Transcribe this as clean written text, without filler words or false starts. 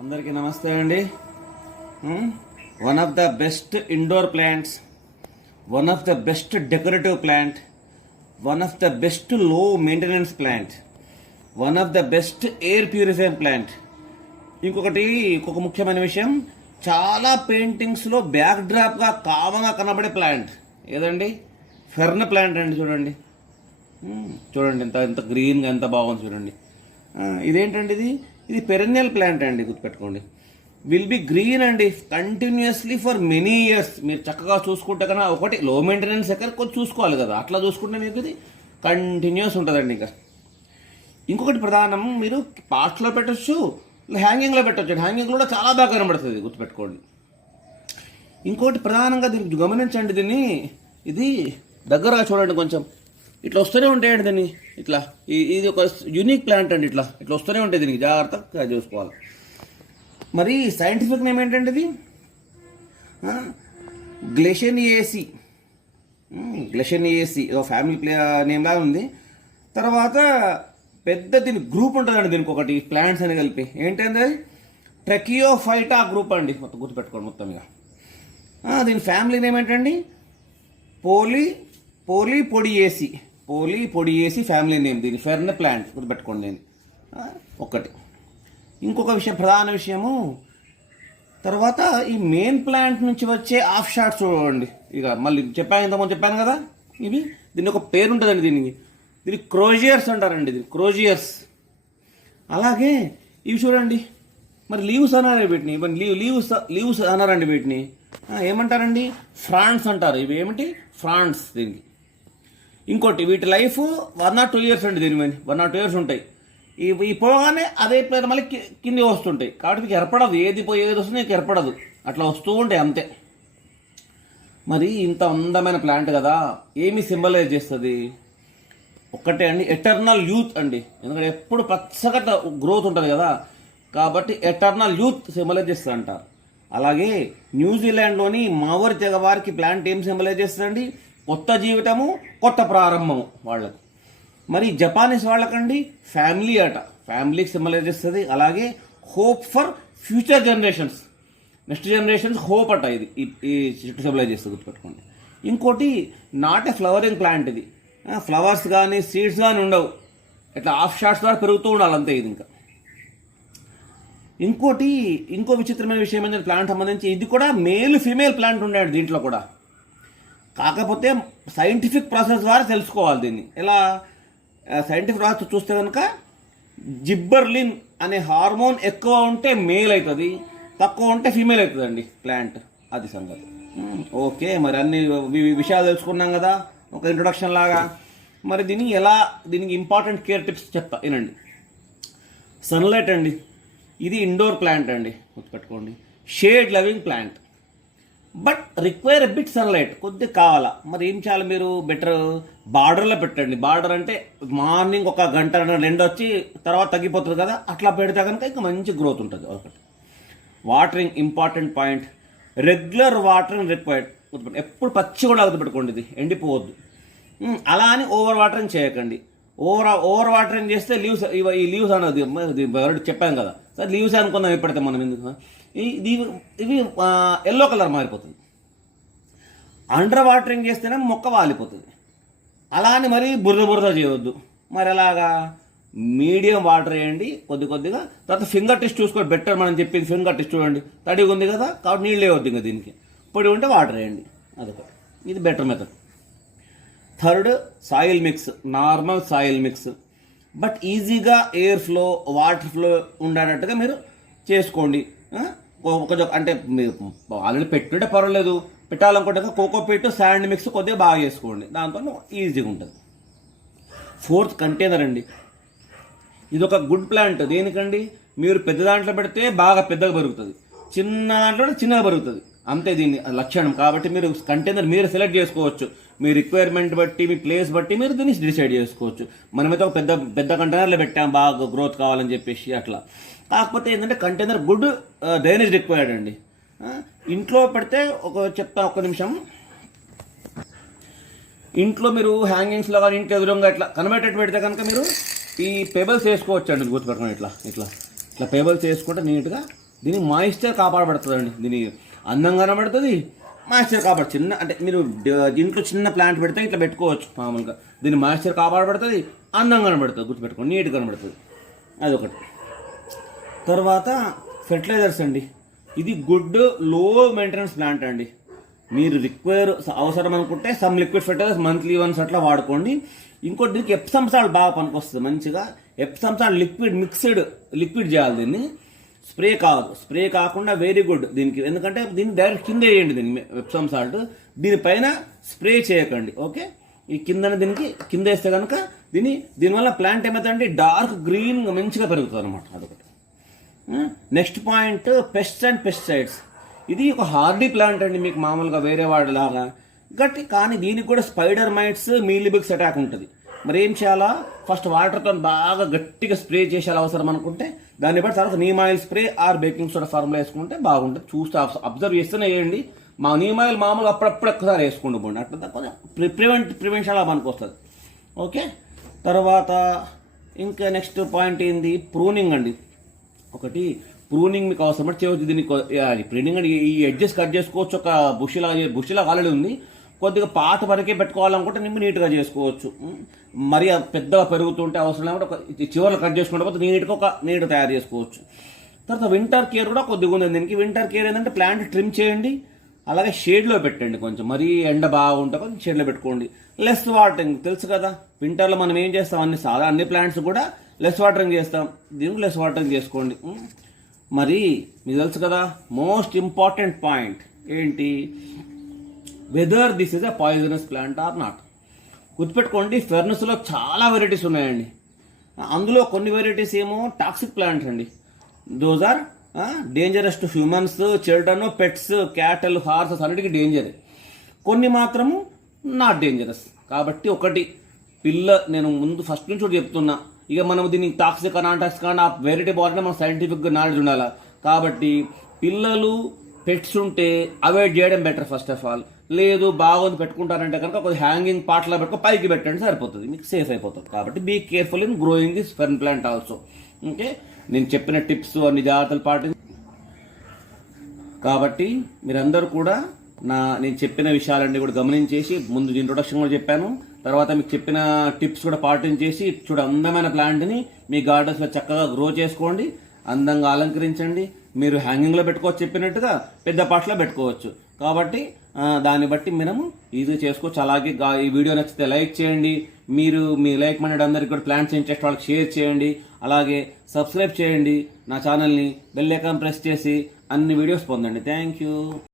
అందరికీ నమస్తే అండి. One of the best indoor plants, one of the best decorative plant, one of the best low maintenance plant, one of the best air purifier plant. ఇంకొక ముఖ్యమైన విషయం, చాలా పెయింటింగ్స్లో back డ్రాప్గా కామన్గా కనబడే ప్లాంట్ ఏదండి? ఫెర్న్ ప్లాంట్ అండి. చూడండి ఎంత గ్రీన్గా ఎంత బాగుంది చూడండి. ఇదేంటండి? ఇది పెరెన్నియల్ ప్లాంట్ అండి, గుర్తుపెట్టుకోండి. విల్ బి గ్రీన్ అండి కంటిన్యూస్లీ ఫర్ మెనీ ఇయర్స్. మీరు చక్కగా చూసుకుంటే కన్నా, ఒకటి లో మెయింటెనెన్స్ ఎక్కడ కొంచెం చూసుకోవాలి కదా, అట్లా చూసుకుంటే మీకు ఇది కంటిన్యూస్ ఉంటుందండి. ఇంకొకటి ప్రధానం, మీరు పాస్ట్లో పెట్టచ్చు, హ్యాంగింగ్లో పెట్టచ్చు. హ్యాంగింగ్లో కూడా చాలా బాగా కనబడుతుంది, గుర్తుపెట్టుకోండి. ఇంకోటి ప్రధానంగా దీన్ని గమనించండి. ఇది దగ్గర చూడండి, కొంచెం ఇట్లా వస్తూనే ఉంటాయండి దీన్ని. ఇది ఒక యూనిక్ ప్లాంట్ అండి. ఇట్లా వస్తూనే ఉంటాయి, దీనికి జాగ్రత్తగా చూసుకోవాలి. మరి సైంటిఫిక్ నేమ్ ఏంటంటే ఇది గ్లెషనియేసి. ఫ్యామిలీ నేమ్ లాగా ఉంది. తర్వాత పెద్ద దీని గ్రూప్ ఉంటుందండి, దీనికి ఒకటి ప్లాంట్స్ అని కలిపి. ఏంటంటే ట్రెకియోఫైటా గ్రూప్ అండి, మొత్తం గుర్తుపెట్టుకోండి మొత్తం. ఇక దీని ఫ్యామిలీ నేమ్ ఏంటండి? పోలిపోడియేసి ఫ్యామిలీ నేమ్. దీని ఫెర్న్ ప్లాంట్, గుర్తుపెట్టుకోండి. నేను ఒకటి ఇంకొక విషయం, ప్రధాన విషయము, తర్వాత ఈ మెయిన్ ప్లాంట్ నుంచి వచ్చే ఆఫ్ షాట్స్ చూడండి. ఇక మళ్ళీ ఇంతకుముందు చెప్పాను కదా, దీని ఒక పేరు ఉంటుందండి. దీనికి క్రోజియర్స్ అంటారండి. క్రోజియర్స్. అలాగే ఇవి చూడండి, మరి లీవ్స్ అన్నారండి వీటిని. లీవ్స్ అన్నారండి వీటిని. ఏమంటారండి? ఫ్రాన్స్ అంటారు. ఇవి ఏమిటి? ఫ్రాన్స్. దీనికి ఇంకోటి, వీటి లైఫ్ 1 or 2 years అండి. దీని 1 or 2 years ఉంటాయి. ఈ పోగానే అదే పేరు మళ్ళీ కింది వస్తుంటాయి. కాబట్టి మీకు ఏర్పడదు, ఏది వస్తుంది మీకు ఏర్పడదు, అట్లా వస్తూ ఉంటాయి అంతే. మరి ఇంత అందమైన ప్లాంట్ కదా, ఏమి సింబలైజ్ చేస్తుంది? ఒక్కటే అండి, ఎటర్నల్ యూత్ అండి. ఎందుకంటే ఎప్పుడు పచ్చగా గ్రోత్ ఉంటుంది కదా, కాబట్టి ఎటర్నల్ యూత్ సింబలైజ్ చేస్తుంది అంటారు. అలాగే న్యూజిలాండ్లోని మావోరి తెగ వారికి ప్లాంట్ ఏం సింబలైజ్ చేస్తుందండి? కొత్త జీవితము, కొత్త ప్రారంభము వాళ్ళకి. మరి జపానీస్ వాళ్ళకండి ఫ్యామిలీ అట, ఫ్యామిలీకి సింబలైజ్ చేస్తుంది. అలాగే hope for future generations, next generations hope అట. ఈ చెట్టు సింబలైజ్ చేస్తుంది, గుర్తుపెట్టుకోండి. ఇంకోటి, నాట్ ఏ ఫ్లవరింగ్ ప్లాంట్. ఇది ఫ్లవర్స్ కానీ సీడ్స్ కానీ ఉండవు, ఇట్లా ఆఫ్ షాట్స్ ద్వారా పెరుగుతూ ఉండాలి అంతే. ఇది ఇంకో విచిత్రమైన విషయం ఏంటంటే ప్లాంట్ సంబంధించి, ఇది కూడా మేల్ ఫీమేల్ ప్లాంట్ ఉన్నాడు దీంట్లో కూడా. కాకపోతే సైంటిఫిక్ ప్రాసెస్ ద్వారా తెలుసుకోవాలి దీన్ని. ఎలా సైంటిఫిక్ ప్రాసెస్ చూస్తే కనుక, జిబ్బర్లిన్ అనే హార్మోన్ ఎక్కువ ఉంటే మేల్ అవుతుంది, తక్కువ ఉంటే ఫీమేల్ అవుతుందండి ప్లాంట్. అది సంగతి. ఓకే, మరి అన్ని విషయాలు తెలుసుకున్నాం కదా ఒక ఇంట్రొడక్షన్ లాగా. మరి దీనికి ఇంపార్టెంట్ కేర్ టిప్స్ చెప్తా వినండి. సన్లైట్ అండి, ఇది ఇండోర్ ప్లాంట్ అండి, గుర్తుపెట్టుకోండి. Shade loving plant, but require a bit sunlight, కొద్దిగా కావాలా. మరి ఏం చేయాలి? మీరు బెటర్ బార్డర్లో పెట్టండి. బార్డర్ అంటే మార్నింగ్ 1 గంట 2 వచ్చి తర్వాత తగ్గిపోతుంది కదా, అట్లా పెడితే కనుక ఇంకా మంచి గ్రోత్ ఉంటుంది. ఒకటి watering, important point. Regular watering required. ఎప్పుడు పచ్చి కూడా పెట్టుకోండి, ఇది ఎండిపోవద్దు. అలా అని ఓవర్ వాటరింగ్ చేయకండి. ఓవర్ వాటరింగ్ చేస్తే ఈ లీవ్స్ అనేది చెప్పాను కదా సార్, లీవ్స్ అనుకుందాం ఎప్పుడైతే మనం. ఎందుకు ఇవి ఎల్లో కలర్ మారిపోతుంది. అండర్ వాటరింగ్ చేస్తేనే మొక్క వాలిపోతుంది. అలా అని మరీ బురద చేయవద్దు. మరి ఎలాగా? మీడియం వాటర్ వేయండి కొద్దిగా. తర్వాత ఫింగర్ టెస్ట్ చూసుకోండి, బెటర్ మనం చెప్పింది. ఫింగర్ టెస్ట్ చూడండి, తడిగా ఉంది కదా కాబట్టి నీళ్ళు వేయవద్దు. ఇంకా దీనికి పొడి ఉంటే వాటర్ వేయండి, అదొకటి. ఇది better method. Third, soil mix, normal soil mix, but ఈజీగా ఎయిర్ ఫ్లో, వాటర్ ఫ్లో ఉండేటట్టుగా మీరు చేసుకోండి. కొంచెం అంటే మీరు ఆల్రెడీ పెట్టుంటే పర్వాలేదు, పెట్టాలనుకుంటే కోకోపీట్, శాండ్ మిక్స్ కొద్దిగా బాగా చేసుకోండి, దాంతో ఈజీగా ఉంటుంది. ఫోర్త్, కంటైనర్ అండి. ఇది ఒక గుడ్ ప్లాంట్. దేనికండి? మీరు పెద్ద దాంట్లో పెడితే బాగా పెద్దగా పెరుగుతుంది, చిన్న దాంట్లో చిన్నగా పెరుగుతుంది, అంతే దీని లక్షణం. కాబట్టి మీరు కంటైనర్ మీరు సెలెక్ట్ చేసుకోవచ్చు, మీ రిక్వైర్మెంట్ బట్టి, మీ ప్లేస్ బట్టి మీరు దీన్ని డిసైడ్ చేసుకోవచ్చు. మనమైతే ఒక పెద్ద కంటైనర్లో పెట్టాం బాగా గ్రోత్ కావాలని చెప్పేసి అట్లా. కాకపోతే ఏంటంటే కంటైనర్ గుడ్ డ్రైనేజ్ రిక్వైర్డ్ అండి. ఇంట్లో పెడితే ఒక్క నిమిషం. ఇంట్లో మీరు హ్యాంగింగ్స్లో కానీ ఇంటి ఎదురుగా ఇట్లా కనబెట్టేట్టు పెడితే కనుక మీరు ఈ పేబల్స్ వేసుకోవచ్చు అండి, గుర్తుపెట్టుకోండి. ఇట్లా పేబల్స్ వేసుకుంటే నీట్గా దీని మాయిశ్చర్ కాపాడబడుతుందండి. దీని అందంగా కనబడుతుంది, మాయిశ్చర్ కాపాడు. చిన్న అంటే మీరు దీంట్లో చిన్న ప్లాంట్ పెడితే ఇట్లా పెట్టుకోవచ్చు మామూలుగా. దీని మాయిశ్చర్ కాపాడబడుతుంది, అందంగా కనబడుతుంది, గుర్తుపెట్టుకోండి, నీట్గా కనబడుతుంది. అదొకటి. తర్వాత ఫెర్టిలైజర్స్ అండి. ఇది గుడ్ లో మెయింటెనెన్స్ ప్లాంట్ అండి. మీరు అవసరం అనుకుంటే some liquid fertilizers monthly once అట్లా వాడుకోండి. ఇంకోటి దీనికి ఎప్సమ్ సాల్ట్ బాగా పనికొస్తుంది మంచిగా. ఎప్సమ్ సాల్ట్ లిక్విడ్ చేయాలి దీన్ని, స్ప్రే కాదు. స్ప్రే కాకుండా వెరీ గుడ్ దీనికి, ఎందుకంటే దీన్ని డైరెక్ట్ కింద వేయండి. దీన్ని ఎప్సమ్ సాల్ట్ దీనిపైన స్ప్రే చేయకండి. ఓకే, ఈ దీనికి కింద వేస్తే కనుక దీనివల్ల ప్లాంట్ ఏమవుతుందంటే డార్క్ గ్రీన్ మంచిగా పెరుగుతుంది అనమాట. అదొకటి. Next point pests and pesticides. ఇది ఒక హార్డీ ప్లాంట్ అండి, మీకు మామూలుగా వేరే వాడిలాగా కానీ దీనికి కూడా స్పైడర్ మైట్స్, మీలీబగ్స్ అటాక్ ఉంటుంది. మరి ఏం చేయాలా? ఫస్ట్ వాటర్తో బాగా గట్టిగా స్ప్రే చేసేలా అవసరం అనుకుంటే దాన్ని బట్టి తర్వాత neem oil spray are baking soda formula వేసుకుంటే బాగుంటుంది. చూస్తే అబ్జర్వ్ చేస్తూనే వేయండి. నీమ్ ఆయిల్ మామూలుగా అప్పుడప్పుడు ఒక్కసారి వేసుకుంటూ పోండి, అట్లా కొంచెం ప్రివెన్షన్ అలా మనకు వస్తుంది. ఓకే, తర్వాత ఇంకా నెక్స్ట్ పాయింట్ ఏంది? ప్రూనింగ్ అండి. ఒకటి ప్రూనింగ్ మీకు అవసరం అంటే చేయవచ్చు. దీనికి ప్రూనింగ్ అంటే ఈ ఎడ్జెస్ కట్ చేసుకోవచ్చు. ఒక బుషిలా ఆల్రెడీ ఉంది, కొద్దిగా పాత వరకే పెట్టుకోవాలనుకుంటే నీట్గా చేసుకోవచ్చు. మరి పెద్దగా పెరుగుతుంటే అవసరం లేకపోతే చివరిలో కట్ చేసుకుంటే పోతే నీట్గా తయారు చేసుకోవచ్చు. తర్వాత వింటర్ కేర్ కూడా కొద్దిగా ఉంది దీనికి. వింటర్ కేర్ ఏంటంటే ప్లాంట్ ట్రిమ్ చేయండి, అలాగే షేడ్లో పెట్టండి. కొంచెం మరీ ఎండ బాగుంటే కొంచెం షేడ్లో పెట్టుకోండి. లెస్ వాటరింగ్ తెలుసు కదా, వింటర్లో మనం ఏం చేస్తాం, అన్ని ప్లాంట్స్ కూడా లెస్ వాటరింగ్ చేస్తాం, దీనికి లెస్ వాటరింగ్ చేసుకోండి. మరి మీకు తెలుసు కదా మోస్ట్ ఇంపార్టెంట్ పాయింట్ ఏంటి? Whether this is a poisonous plant or not. గుర్తుపెట్టుకోండి, ఫెర్నస్లో చాలా వెరైటీస్ ఉన్నాయండి. అందులో కొన్ని వెరైటీస్ ఏమో టాక్సిక్ ప్లాంట్స్ అండి. Those are dangerous to humans, children, pets, cattle, horses అన్నిటికీ డేంజర్. కొన్ని మాత్రము నాట్ డేంజరస్. కాబట్టి ఒకటి నేను ముందు ఫస్ట్ నుంచి చెప్తున్నా, ఇక మనం దీనికి టాక్సిక్ అనాటాక్సిక్ కానీ ఆ వెరైటీ బాగుంటే మనం సైంటిఫిక్గా నాలెడ్జ్ ఉండాలి. కాబట్టి పిల్లలు పెట్స్ ఉంటే అవాయిడ్ చేయడం బెటర్ ఫస్ట్ ఆఫ్ ఆల్. లేదు బాగుంది పెట్టుకుంటారంటే కనుక కొద్దిగా హ్యాంగింగ్ పార్ట్లో పెట్టుకో పైకి పెట్టండి, సరిపోతుంది, మీకు సేఫ్ అయిపోతుంది. కాబట్టి be careful in growing this fern plant also. Okay, నేను చెప్పిన టిప్స్ అన్ని జాగ్రత్తలు పాటించి, కాబట్టి మీరందరూ కూడా నేను చెప్పిన విషయాలన్నీ కూడా గమనించేసి, ముందు ఇంట్రొడక్షన్ కూడా చెప్పాను, తర్వాత మీకు చెప్పిన టిప్స్ కూడా పాటించేసి అందమైన ప్లాంట్ని మీ గార్డెన్స్లో చక్కగా గ్రో చేసుకోండి, అందంగా అలంకరించండి. మీరు హ్యాంగింగ్లో పెట్టుకోవచ్చు, చెప్పినట్టుగా పెద్ద పాట్లో పెట్టుకోవచ్చు. కాబట్టి దాన్ని బట్టి మనము ఇది చేసుకోవచ్చు. అలాగే ఈ వీడియో నచ్చితే లైక్ చేయండి, మీరు మీ లైక్ మైండెడ్ అందరికీ కూడా ప్లాంట్స్ ఇంట్రెస్ట్ వాళ్ళకి షేర్ చేయండి, అలాగే సబ్స్క్రైబ్ చేయండి నా ఛానల్ని, బెల్ ఐకాన్ ప్రెస్ చేసి అన్ని వీడియోస్ పొందండి. Thank you.